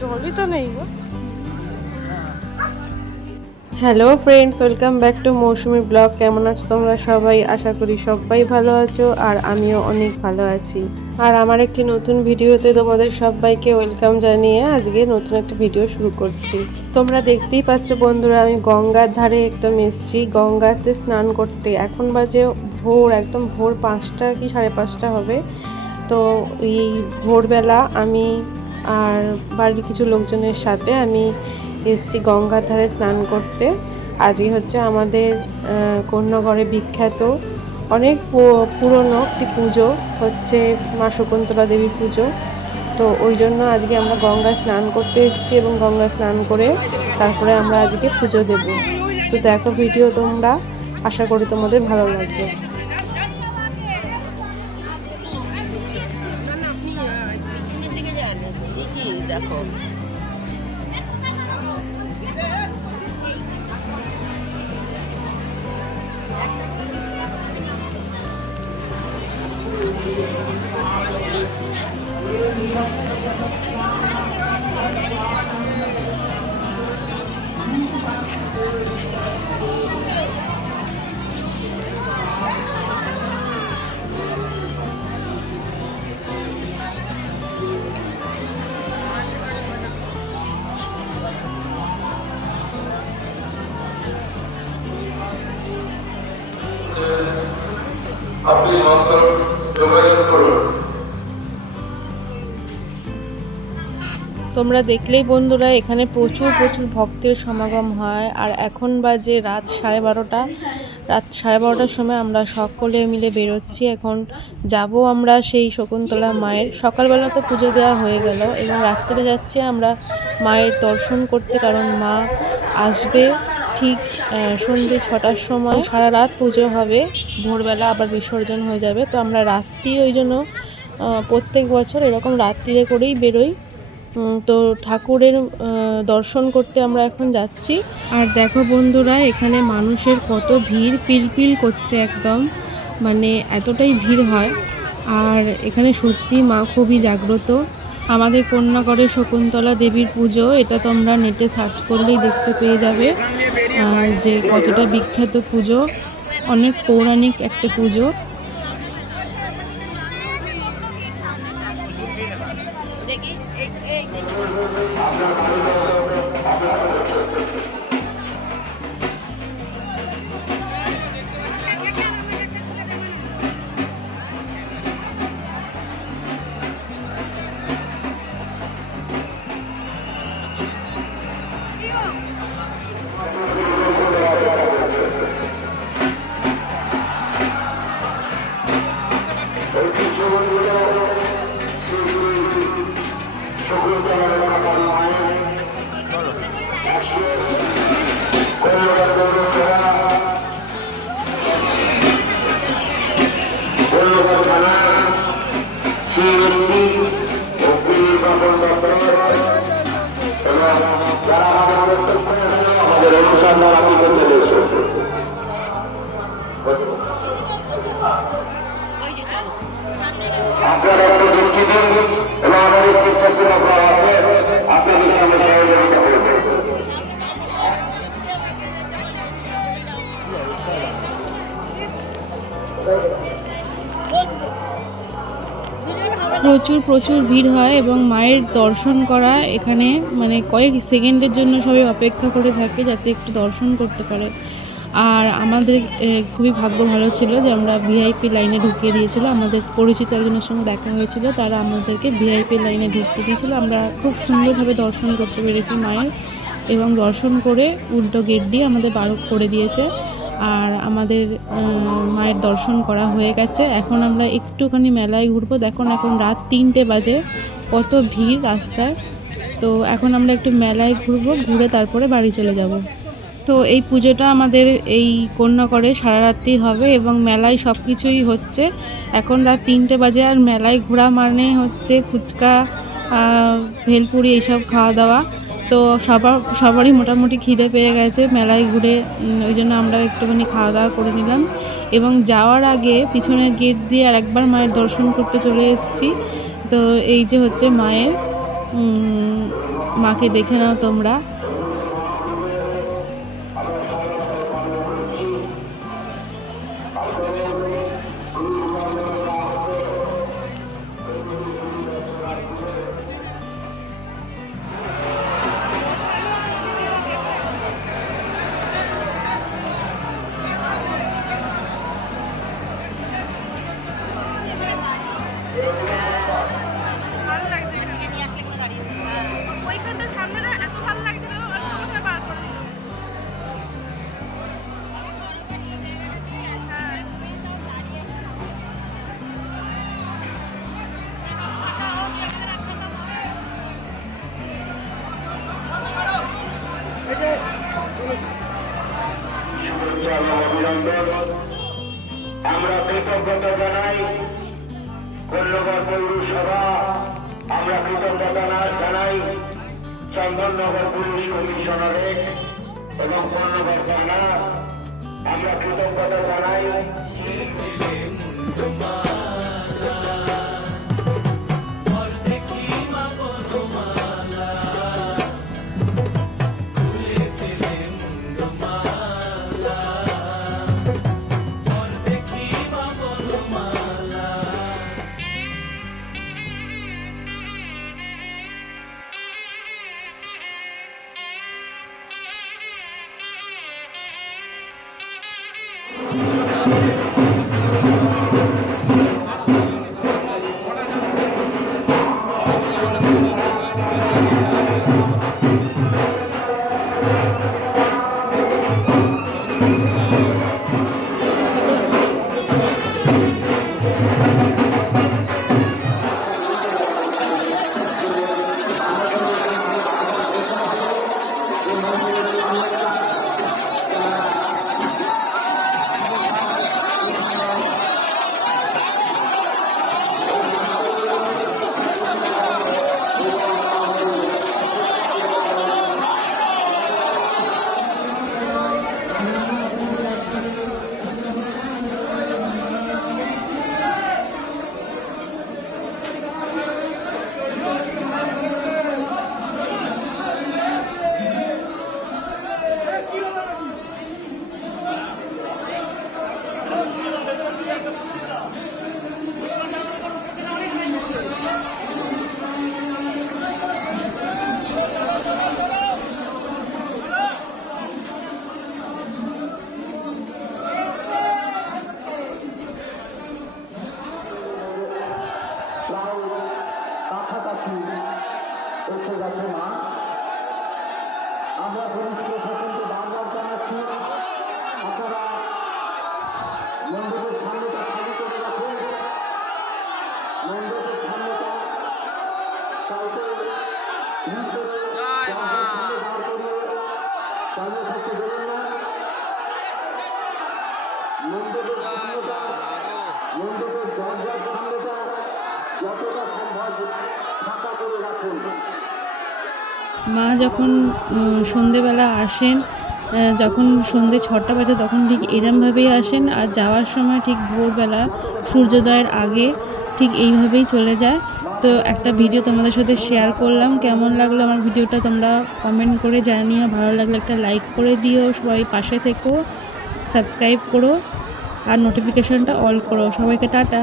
জলই তো নেই hello friends welcome back to Mousumi blog কেমন আছো তোমরা সবাই? আশা করি সবাই ভালো আছো, আর আমিও অনেক ভালো আছি। আর আমার একটি নতুন ভিডিওতে তোমাদের সবাইকে ওয়েলকাম জানিয়ে আজকে নতুন একটা ভিডিও শুরু করছি। তোমরা দেখতেই পাচ্ছ বন্ধুরা, আমি গঙ্গার ধারে একদম এসছি। গঙ্গাতে স্নান করতে এখন বাজে ভোর, একদম ভোর পাঁচটা কি সাড়ে পাঁচটা হবে। তো এই ভোরবেলা আমি আর বাড়ির কিছু লোকজনের সাথে আমি এসছি গঙ্গার ধারে স্নান করতে। আজই হচ্ছে আমাদের কন্যাগড়ে বিখ্যাত অনেক পুরনো একটি পুজো হচ্ছে মা শকুন্তলা দেবীর পুজো। তো ওই জন্য আজকে আমরা গঙ্গা স্নান করতে এসেছি এবং গঙ্গা স্নান করে তারপরে আমরা আজকে পুজো দেব। তো দেখো ভিডিও তোমরা, আশা করি তোমাদের ভালো লাগবে। আপনি সন্তান যোগাযোগ করুন। তোমরা দেখলেই বন্ধুরা, এখানে প্রচুর প্রচুর ভক্তের সমাগম হয়। আর এখন বাজে রাত সাড়ে বারোটা। রাত সাড়ে বারোটার সময় আমরা সকলে মিলে বেরোচ্ছি। এখন যাব আমরা সেই শকুন্তলা মায়ের। সকালবেলা তো পুজো দেওয়া হয়ে গেল। এবং রাত্রে যাচ্ছি আমরা মায়ের দর্শন করতে, কারণ মা আসবে। ঠিক আহ, সন্ধ্যে ছটার সময় সারা রাত পুজো হবে ভোরবেলা আবার বিসর্জন হয়ে যাবে। তো আমরা রাত্রি ওই জন্য প্রত্যেক বছর এরকম রাত্রিরে করেই বেরোই। তো ঠাকুরের দর্শন করতে আমরা এখন যাচ্ছি। আর দেখো বন্ধুরা এখানে মানুষের কত ভিড় পিলপিল করছে একদম। মানে এতটাই ভিড় হয়। আর এখানে সত্যি মা খুবই জাগ্রত। আমাদের কন্যাগড়ে শকুন্তলা দেবীর পুজো এটা তোমরা নেটে সার্চ করলেই দেখতে পেয়ে যাবে। যে কতটা বিখ্যাত পুজো অনেক পৌরাণিক একটা পুজো। দেখি। প্রচুর প্রচুর ভিড় হয় এবং মায়ের দর্শন করা এখানে মানে কয়েক সেকেন্ডের জন্য সবাই অপেক্ষা করে থাকে যাতে একটু দর্শন করতে পারে। আর আমাদের খুবই ভাগ্য ভালো ছিল যে আমরা ভিআইপি লাইনে ঢুকিয়ে দিয়েছিল। আমাদের পরিচিত একজনের সঙ্গে দেখা হয়েছিল, তারা আমাদেরকে ভিআইপি লাইনে ঢুকিয়ে দিয়েছিল। আমরা খুব সুন্দরভাবে দর্শন করতে পেরেছি মায়ের এবং দর্শন করে উল্টো গেট দিয়ে আমাদের বার করে দিয়েছে। আর আমাদের মায়ের দর্শন করা হয়ে গেছে। এখন আমরা একটুখানি মেলায় ঘুরবো। দেখুন, এখন রাত তিনটে বাজে। কত ভিড় রাস্তায় তো এখন আমরা একটু মেলায় ঘুরবো, ঘুরে তারপরে বাড়ি চলে যাব। তো এই পুজোটা আমাদের এই কন্যাকরে সারা রাত্রি হবে এবং মেলায় সব কিছুই হচ্ছে। এখন রাত তিনটে বাজে আর মেলায় ঘোরা মানে হচ্ছে ফুচকা ভেলপুরি এইসব খাওয়া দাওয়া। তো সবার, সবারই মোটামুটি খিদে পেয়ে গেছে, মেলায় ঘুরে ওই জন্য আমরা একটুখানি খাওয়া দাওয়া করে নিলাম। এবং যাওয়ার আগে পিছনের গেট দিয়ে আর একবার মায়ের দর্শন করতে চলে এসেছি। তো এই যে হচ্ছে মায়ের মাকে দেখে নাও তোমরা। আমরা কৃতজ্ঞতা জানাই কল্যগড় পৌরসভা। আমরা কৃতজ্ঞতা জানাই চন্দননগর পুলিশ কমিশনারে এবং কল্যগড় থানা। আমরা মা যখন সন্ধেবেলা আসেন যখন সন্ধে ছটা বাজে তখন ঠিক এরমভাবেই আসেন আর যাওয়ার সময় ঠিক ভোরবেলা সূর্যোদয়ের আগে ঠিক এইভাবেই চলে যায়। তো একটা ভিডিও তোমাদের সাথে শেয়ার করলাম। কেমন লাগল আমার ভিডিওটা তোমরা কমেন্ট করে জানিও। ভালো লাগলে একটা লাইক করে দিও। সবাই পাশে থেকো। সাবস্ক্রাইব করো আর নোটিফিকেশনটা অল করো। সবাইকে টাটা।